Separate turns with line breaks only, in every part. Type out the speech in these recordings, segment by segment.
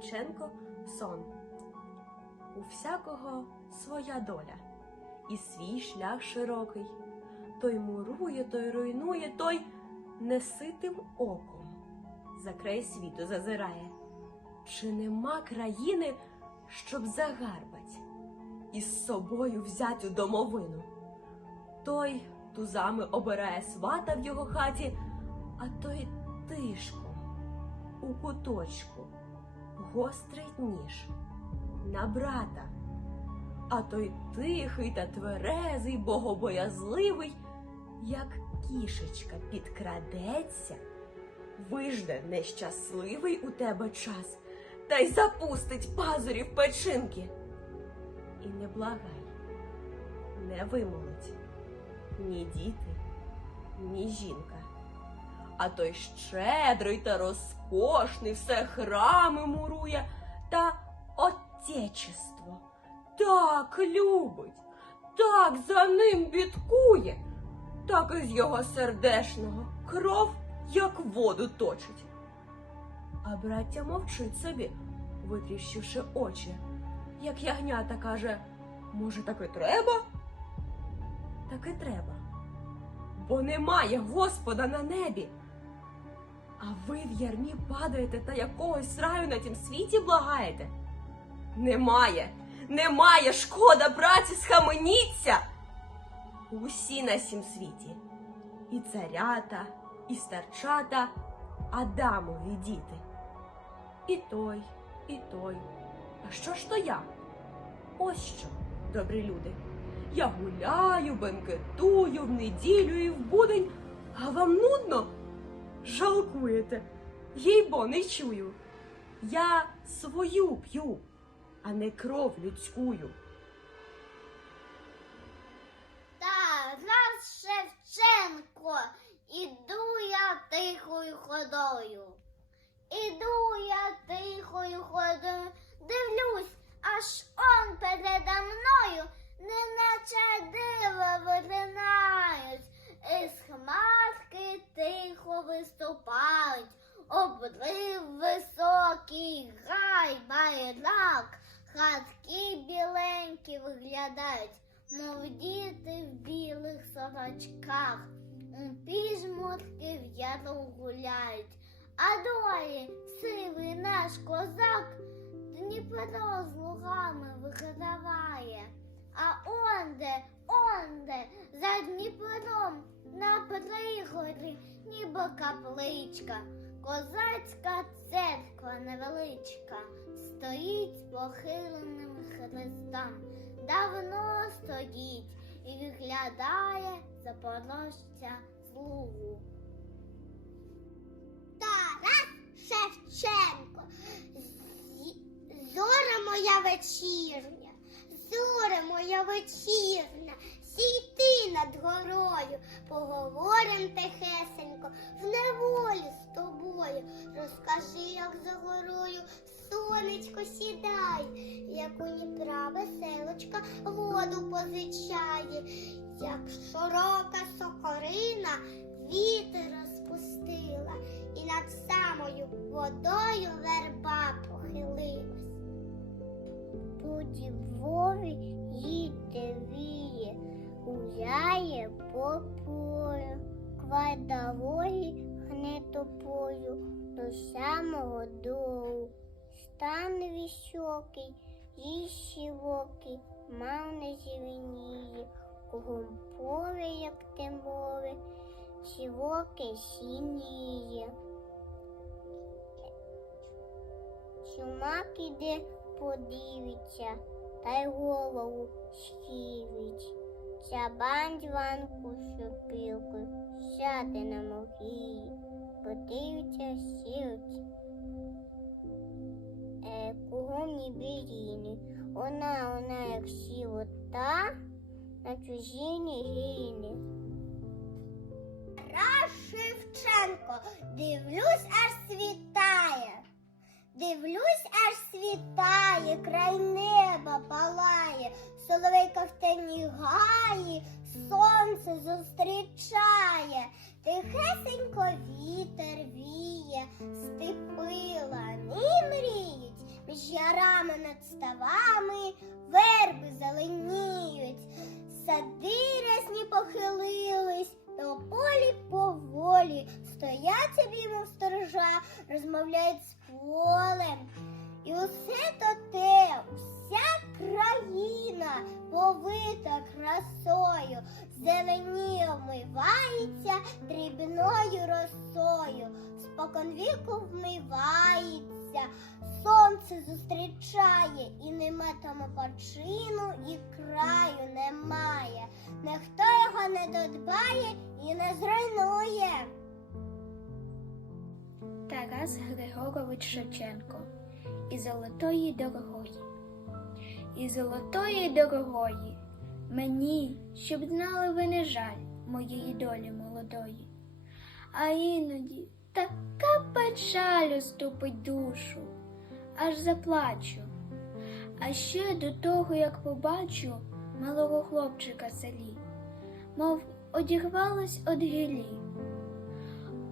Шевченко, сон. У всякого своя доля, і свій шлях широкий. Той мурує, той руйнує, той неситим оком за край світу зазирає. Чи нема країни, щоб загарбать і з собою взять у домовину? Той тузами обирає свата в його хаті, а той тишком у куточку гострить ніж на брата. А той тихий та тверезий, богобоязливий, як кішечка підкрадеться, вижде нещасливий у тебе час та й запустить пазурів печинки. І не благай, не вимолить ні діти, ні жінка. А той щедрий та розкошний все храми мурує та отечество так любить, так за ним бідкує, так із його сердешного кров, як воду точить. А браття мовчить собі, витріщивши очі, як ягнята каже, може, таки треба? Таки треба, бо немає Господа на небі. А ви в ярмі падаєте та якогось раю на тім світі благаєте? Немає, немає, шкода, браті, схаменіться! Усі на сім світі, і царята, і старчата, Адамові діти. І той, і той. А що ж то я? Ось що, добрі люди. Я гуляю, бенкетую в неділю і в будень, а вам нудно? Жалкуєте, їй бо не чую. Я свою п'ю, а не кров людськую.
Тарас Шевченко, іду я тихою ходою. Іду я тихою ходою, дивлюсь, аж он передо мною, неначе диво виринають, із хмарки тихо обрив високий, гай, байрак, хатки біленькі виглядають, мов діти в білих сорочках, у піжмурки в яру гуляють, а долі сивий наш козак Дніпро з лугами виграває. А онде, онде, за Дніпром на пригорі, ніби капличка, козацька церква невеличка, стоїть похиленим хрестом, давно стоїть і виглядає запорожця з лугу. Тарас Шевченко, зоря моя вечірня, зоря моя вечірня, сійти над горою, поговорим тихесенько, в неволі з тобою. Розкажи, як за горою сонечко сідає, як у Дніпра веселочка воду позичає, як широка сокорина вітер розпустила, і над самою водою верба похилилась. По дівові їде віє, гуляє по полю, гне топою до самого долу. Стан високий, їсть широкий, мав не зеленіє, кругом як те море, сініє. Чумак іде подивиться, та й голову схилить. Чабан дзванку шопілку, сяде на могилі, подивиться сілці. Е, кругом ні біліни, вона, вона як сілота, на чужині гине. Тарас Шевченко, дивлюсь, аж світає. Дивлюсь, аж світає, край неба палає, соловейка в тені гаї, сонце зустрічає, тихесенько вітер віє, степила, лани мріють, між ярами над ставами верби зеленіють, сади рясні похилились, то полі поволі стоять обіймом сторожа, розмовляють з полем. І усе то те, вся країна повита красою, зеленіє вмивається дрібною росою, споконвіку вмивається, сонце зустрічає, і нема тому почину, і краю немає. Ніхто його не додбає і не зруйнує.
Тарас Григорович Шевченко і золотої дорогої. І золотої дорогої мені, щоб знали ви не жаль моєї долі молодої. А іноді така печаль ступить душу, аж заплачу. А ще до того, як побачу малого хлопчика селі, мов одірвалась од гілі.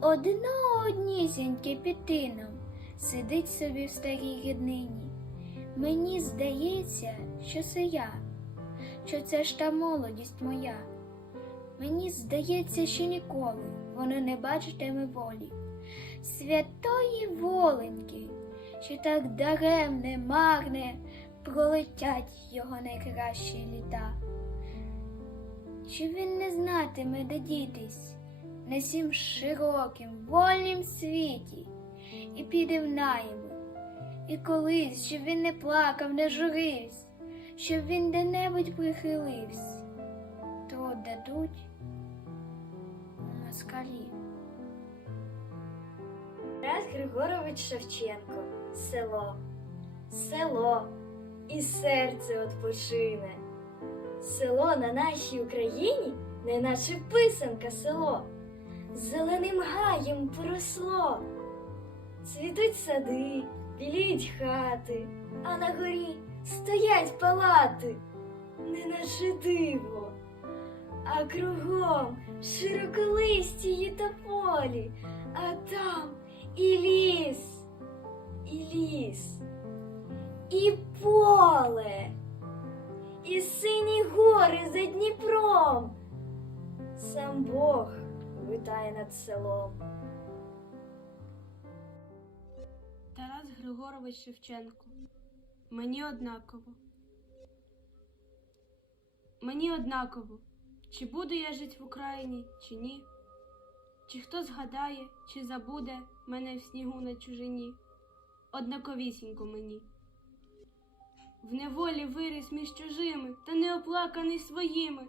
Одно однісіньке під тином сидить собі в старій ріднині. Мені здається, що це я, що це ж та молодість моя. Мені здається, що ніколи воно не бачитиме волі. Святої воленьки, що так даремне, марне пролетять його найкращі літа. Що він не знатиме, де дітись на сім широким, вольнім світі, і піде в найми, і колись, щоб він не плакав, не журився, щоб він де-небудь прихилився, то дадуть москалі.
Тарас Григорович Шевченко, село, село, і серце odpoczyне. Село на нашій Україні, неначе писанка село, зеленим гаєм поросло. Цвітуть сади, біліють хати, а на горі стоять палати, неначе диво. А кругом широколисті тополі, а там і ліс, і ліс, і поле, і сині гори за Дніпром. Сам Бог витає над селом.
Тарас Григорович Шевченко. Мені однаково. Мені однаково, чи буду я жити в Україні, чи ні. Чи хто згадає, чи забуде мене в снігу на чужині. Однаковісінько мені. В неволі виріс між чужими, та не оплаканий своїми.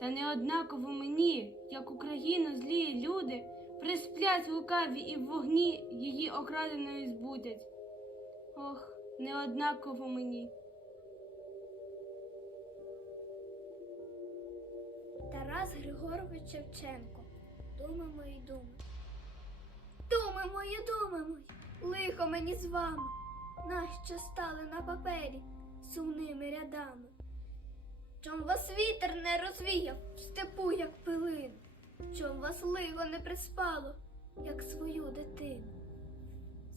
Та не однаково мені, як Україну злі люди присплять лукаві і в вогні її окраденою збудять. Ох, не однаково мені.
Тарас Григорович Шевченко. Думи мої думи. Мої, думи мої, лихо мені з вами, нащо стали на папері сумними рядами. Чом вас вітер не розвіяв в степу, як пилин, чом вас лихо не приспало, як свою дитину.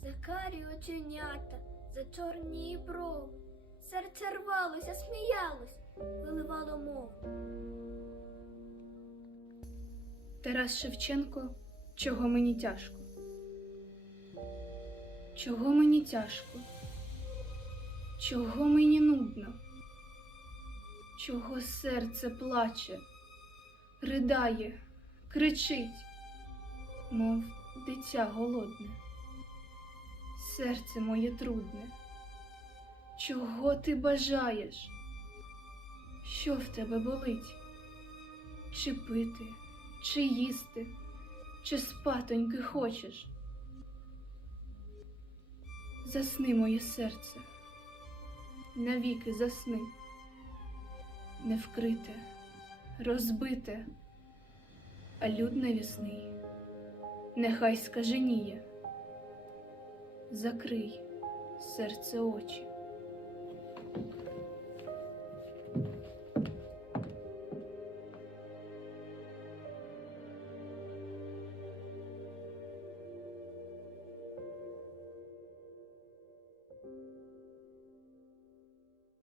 За карі оченята, за чорні брови, серце рвалося, сміялось, виливало мову.
Тарас Шевченко, чого мені тяжко? Чого мені тяжко? Чого мені нудно? Чого серце плаче, ридає, кричить, мов дитя голодне? Серце моє трудне. Чого ти бажаєш? Що в тебе болить? Чи пити? чи їсти, чи спатоньки хочеш. Засни, моє серце, навіки засни, не вкрите, розбите, а люд навісний, нехай скаженіє. Закрий серце очі.